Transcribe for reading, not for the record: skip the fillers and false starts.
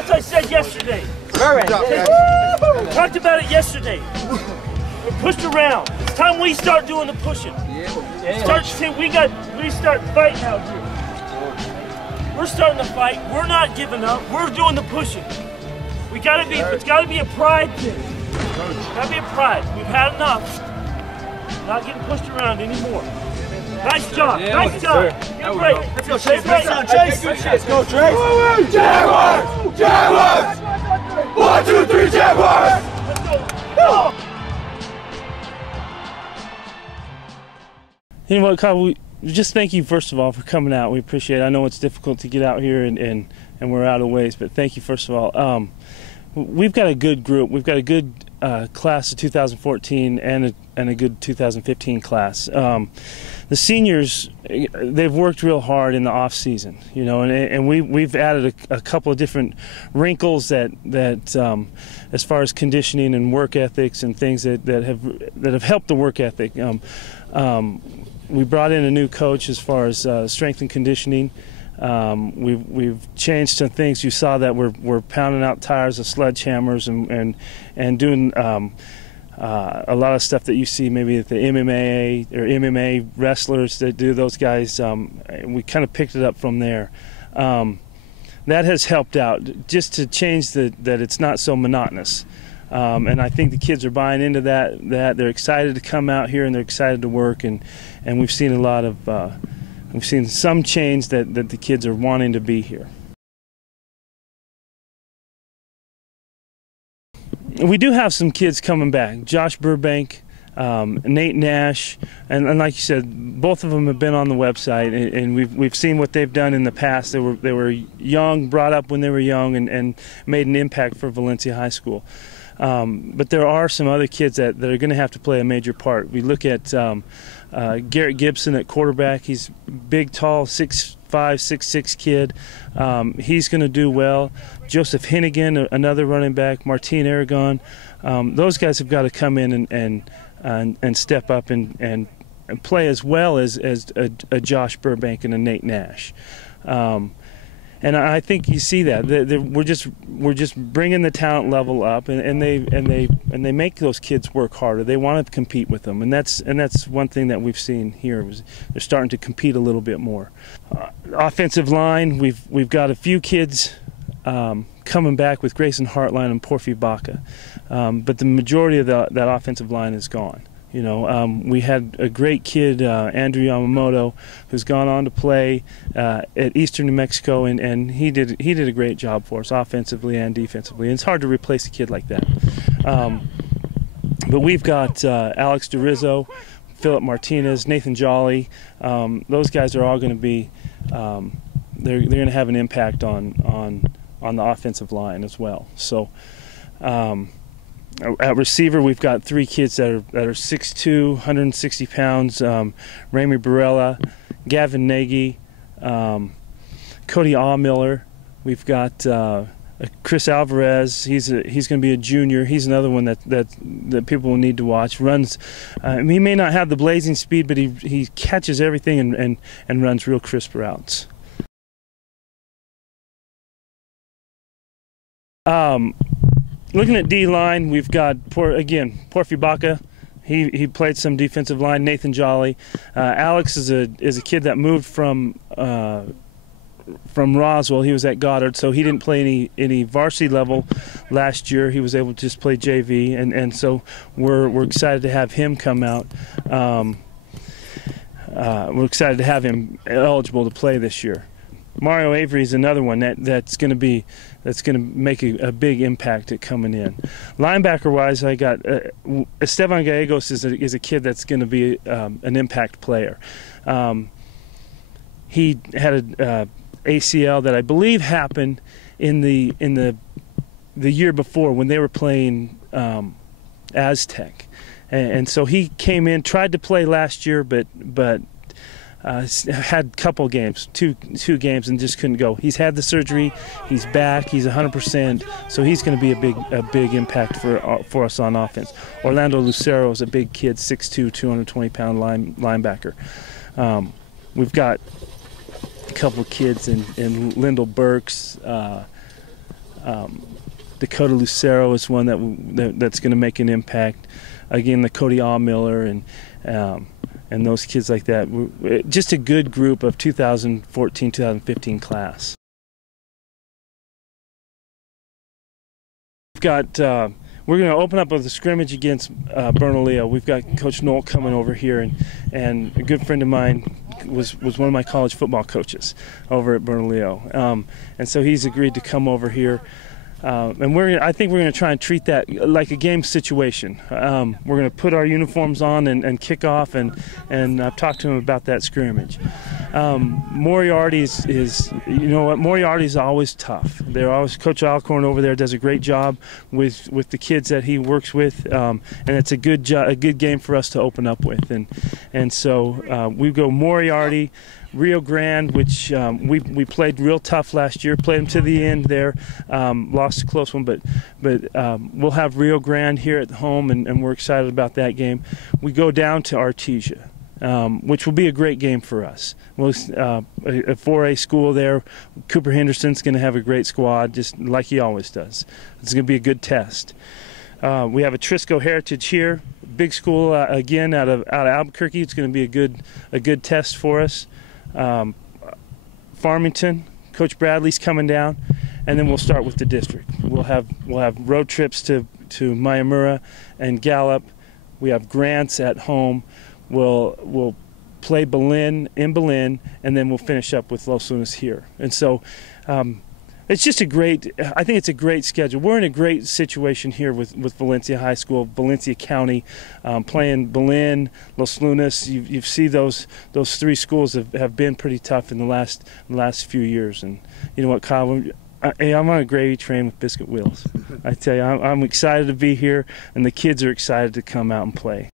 That's what I said yesterday. Burbank. Talked about it yesterday. We're pushed around. It's time we start doing the pushing. We start fighting out here. We're starting to fight. We're not giving up. We're doing the pushing. We gotta be. It's gotta be a pride thing. It's gotta be a pride. We've had enough. Not getting pushed around anymore. Nice job. Nice job. Get right. Let's go, Chase. Let's go, Trace. Jaguars! Jaguars! 1, 2, 3, Jaguars! Let's go. You know what, Kyle, we just thank you first of all for coming out. We appreciate it. I know it's difficult to get out here and we're out of ways, but thank you first of all. We've got a good group. We've got a good class of 2014 and a good 2015 class. The seniors, they've worked real hard in the off season, you know, and we've added a couple of different wrinkles that as far as conditioning and work ethics and things that have helped the work ethic. We brought in a new coach as far as strength and conditioning. We've changed some things. You saw that we're pounding out tires with sledgehammers and doing a lot of stuff that you see maybe at the MMA wrestlers that do, those guys. We kind of picked it up from there. That has helped out just to change that it's not so monotonous. And I think the kids are buying into that they're excited to come out here and they're excited to work, and we've seen a lot of we've seen some change that the kids are wanting to be here. We do have some kids coming back. Josh Burbank, Nate Nash, and like you said, both of them have been on the website, and we've seen what they've done in the past. They were young, brought up when they were young, and made an impact for Valencia High School. But there are some other kids that are going to have to play a major part. We look at Garrett Gibson at quarterback. He's big, tall, 6'5", 6'6" kid. He's going to do well. Joseph Heneghan, another running back. Martin Aragon. Those guys have got to come in and step up and play as well as a Josh Burbank and a Nate Nash. And I think you see that we're just bringing the talent level up, and they make those kids work harder. They want to compete with them, and that's one thing that we've seen here. They're starting to compete a little bit more. Offensive line, we've got a few kids coming back with Grayson Hartline and Porfi Baca, but the majority of that offensive line is gone. You know, we had a great kid, Andrew Yamamoto, who's gone on to play at Eastern New Mexico, and he did a great job for us offensively and defensively. And it's hard to replace a kid like that. But we've got Alex DeRizzo, Philip Martinez, Nathan Jolley. Those guys are all going to be they're going to have an impact on the offensive line as well. So. At receiver, we've got 3 kids that are 6'2", 160 pounds. Ramy Barella, Gavin Nagy, Cody Aumiller. We've got Chris Alvarez. He's going to be a junior. He's another one that people will need to watch. Runs. He may not have the blazing speed, but he catches everything and runs real crisp routes. Looking at D-line, we've got, Porfi Baca. He played some defensive line. Nathan Jolley. Alex is a kid that moved from Roswell. He was at Goddard, so he didn't play any varsity level last year. He was able to just play JV, and so we're excited to have him come out. We're excited to have him eligible to play this year. Mario Avery is another one that's going to make a big impact at coming in. Linebacker-wise, I got Esteban Gallegos is a kid that's going to be an impact player. He had a ACL that I believe happened in the year before when they were playing Aztec, and so he came in, tried to play last year, but had a couple games, two games, and just couldn't go. He's had the surgery. He's back. He's 100%. So he's going to be a big impact for us on offense. Orlando Lucero is a big kid, 6'2", 220-pound linebacker. We've got a couple of kids in Lyndol Burks, Dakota Lucero is one that's going to make an impact. Again, the Cody Aumiller and those kids like that. Just a good group of 2014-2015 class. We've got. We're going to open up with a scrimmage against Bernalillo. We've got Coach Knoll coming over here, and a good friend of mine was one of my college football coaches over at Bernalillo, and so he's agreed to come over here. And I think we're going to try and treat that like a game situation. We're going to put our uniforms on and kick off, and I've talked to him about that scrimmage. Moriarty is you know what, Moriarty is always tough. They're always, Coach Alcorn over there does a great job with the kids that he works with, and it's a good game for us to open up with. And so we go Moriarty, Rio Grande, which we played real tough last year, played them to the end there, lost a close one, but we'll have Rio Grande here at home, and we're excited about that game. We go down to Artesia, which will be a great game for us. We'll, a 4A school there. Cooper Henderson's going to have a great squad, just like he always does. It's going to be a good test. We have a Trisco Heritage here, big school again out of Albuquerque. It's going to be a good test for us. Farmington, Coach Bradley's coming down, and then we'll start with the district. We'll have road trips to Mayamura and Gallup. We have Grants at home. We'll play Belen in Belen, and then we'll finish up with Los Lunas here. And so it's just I think it's a great schedule. We're in a great situation here with Valencia High School, Valencia County, playing Belen, Los Lunas. You see those three schools have been pretty tough in the last few years. And you know what, Kyle? I'm on a gravy train with biscuit wheels. I tell you, I'm excited to be here, and the kids are excited to come out and play.